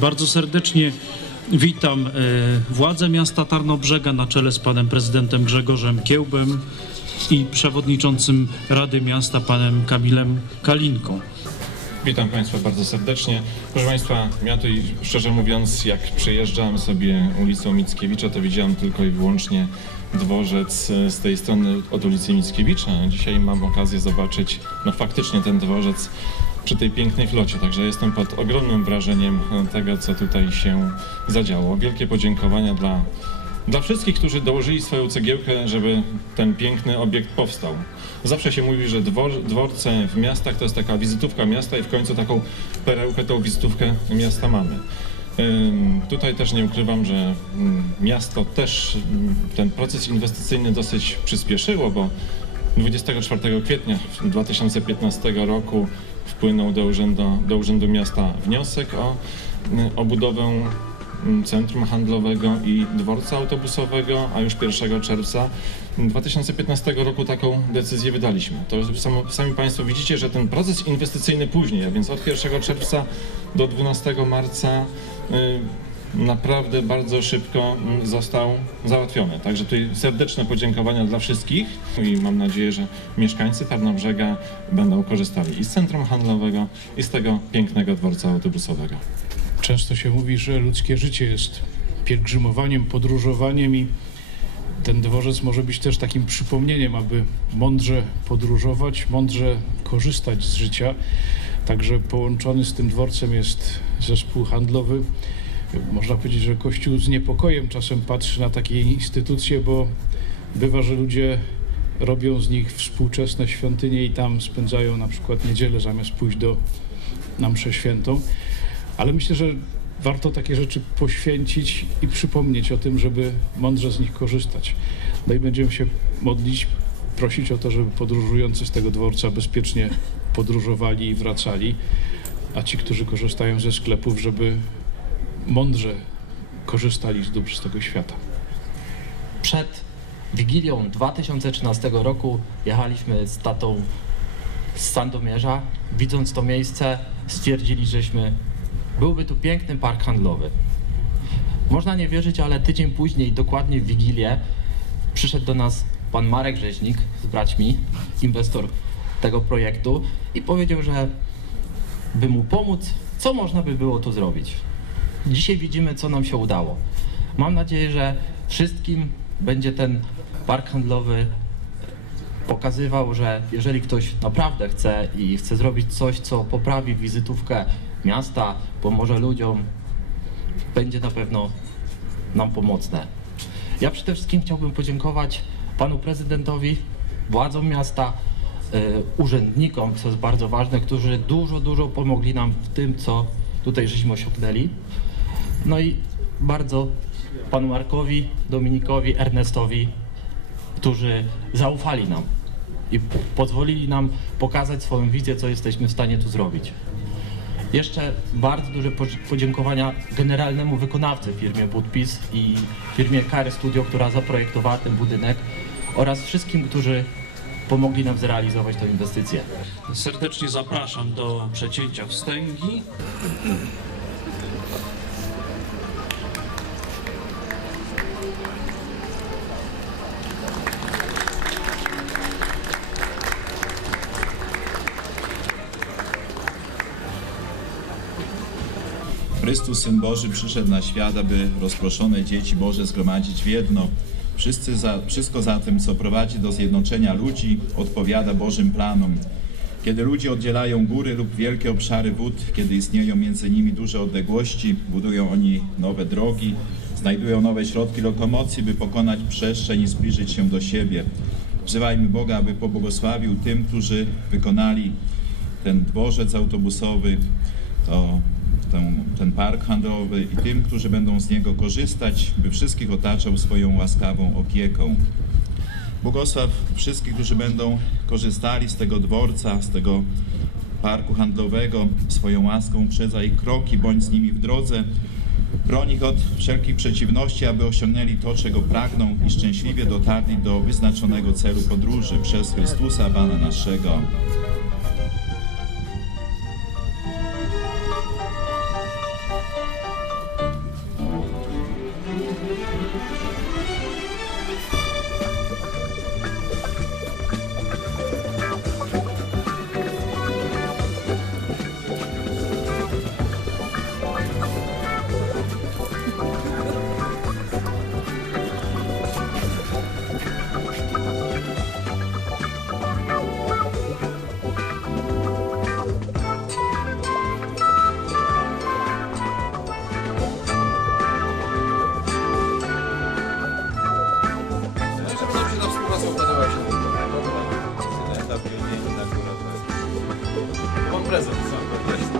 Bardzo serdecznie witam e, władze miasta Tarnobrzega na czele z panem prezydentem Grzegorzem Kiełbem i przewodniczącym Rady Miasta panem Kamilem Kalinką. Witam Państwa bardzo serdecznie. Proszę Państwa, ja tutaj szczerze mówiąc, jak przejeżdżam sobie ulicą Mickiewicza, to widziałem tylko i wyłącznie dworzec e, z tej strony od ulicy Mickiewicza. Dzisiaj mam okazję zobaczyć no faktycznie ten dworzec przy tej pięknej flocie, także jestem pod ogromnym wrażeniem tego, co tutaj się zadziało. Wielkie podziękowania dla dla wszystkich, którzy dołożyli swoją cegiełkę, żeby ten piękny obiekt powstał. Zawsze się mówi, że dwor, dworce w miastach to jest taka wizytówka miasta i w końcu taką perełkę, tą wizytówkę miasta mamy. Tutaj też nie ukrywam, że mm, miasto też mm, ten proces inwestycyjny dosyć przyspieszyło, bo 24 kwietnia 2015 roku wpłynął do urzędu, do urzędu Miasta wniosek o, o budowę mm, centrum handlowego i dworca autobusowego, a już 1 czerwca 2015 roku taką decyzję wydaliśmy. To sami Państwo widzicie, że ten proces inwestycyjny później, a więc od 1 czerwca do 12 marca y, naprawdę bardzo szybko mm, został załatwiony. Także tutaj serdeczne podziękowania dla wszystkich i mam nadzieję, że mieszkańcy Tarnobrzega będą korzystali i z centrum handlowego, i z tego pięknego dworca autobusowego. Często się mówi, że ludzkie życie jest pielgrzymowaniem, podróżowaniem i ten dworzec może być też takim przypomnieniem, aby mądrze podróżować, mądrze korzystać z życia. Także połączony z tym dworcem jest zespół handlowy. Można powiedzieć, że Kościół z niepokojem czasem patrzy na takie instytucje, bo bywa, że ludzie robią z nich współczesne świątynie i tam spędzają na przykład niedzielę zamiast pójść do na mszę świętą. Ale myślę, że warto takie rzeczy poświęcić i przypomnieć o tym, żeby mądrze z nich korzystać. No i będziemy się modlić, prosić o to, żeby podróżujący z tego dworca bezpiecznie podróżowali i wracali, a ci, którzy korzystają ze sklepów, żeby mądrze korzystali z dóbr z tego świata. przed Wigilią 2013 roku jechaliśmy z tatą z Sandomierza. Widząc to miejsce, stwierdzili, żeśmy byłby tu piękny park handlowy. Można nie wierzyć, ale tydzień później, dokładnie w Wigilię, przyszedł do nas pan Marek Rzeźnik z braćmi, inwestor tego projektu i powiedział, że by mu pomóc, co można by było tu zrobić. Dzisiaj widzimy, co nam się udało. Mam nadzieję, że wszystkim będzie ten park handlowy pokazywał, że jeżeli ktoś naprawdę chce i chce zrobić coś, co poprawi wizytówkę miasta, pomoże ludziom, będzie na pewno nam pomocne. Ja przede wszystkim chciałbym podziękować panu prezydentowi, władzom miasta, y, urzędnikom, co jest bardzo ważne, którzy dużo, dużo pomogli nam w tym, co tutaj żeśmy osiągnęli. No i bardzo panu Markowi, Dominikowi, Ernestowi, którzy zaufali nam i pozwolili nam pokazać swoją wizję, co jesteśmy w stanie tu zrobić. Jeszcze bardzo duże po- podziękowania generalnemu wykonawcy firmie Budpis i firmie Kare Studio, która zaprojektowała ten budynek oraz wszystkim, którzy pomogli nam zrealizować tę inwestycję. Serdecznie zapraszam do przecięcia wstęgi. Chrystus, Syn Boży, przyszedł na świat, aby rozproszone dzieci Boże zgromadzić w jedno. Za, wszystko co prowadzi do zjednoczenia ludzi, odpowiada Bożym planom. Kiedy ludzie oddzielają góry lub wielkie obszary wód, kiedy istnieją między nimi duże odległości, budują oni nowe drogi, znajdują nowe środki lokomocji, by pokonać przestrzeń i zbliżyć się do siebie. Wzywajmy Boga, aby pobłogosławił tym, którzy wykonali ten dworzec autobusowy, to ten, park handlowy i tym, którzy będą z niego korzystać, by wszystkich otaczał swoją łaskawą opieką. Błogosław wszystkich, którzy będą korzystali z tego dworca, z tego parku handlowego, swoją łaską przedza ich kroki, bądź z nimi w drodze. Broń ich od wszelkich przeciwności, aby osiągnęli to, czego pragną i szczęśliwie dotarli do wyznaczonego celu podróży przez Chrystusa, Pana naszego. プレゼントサンドプレ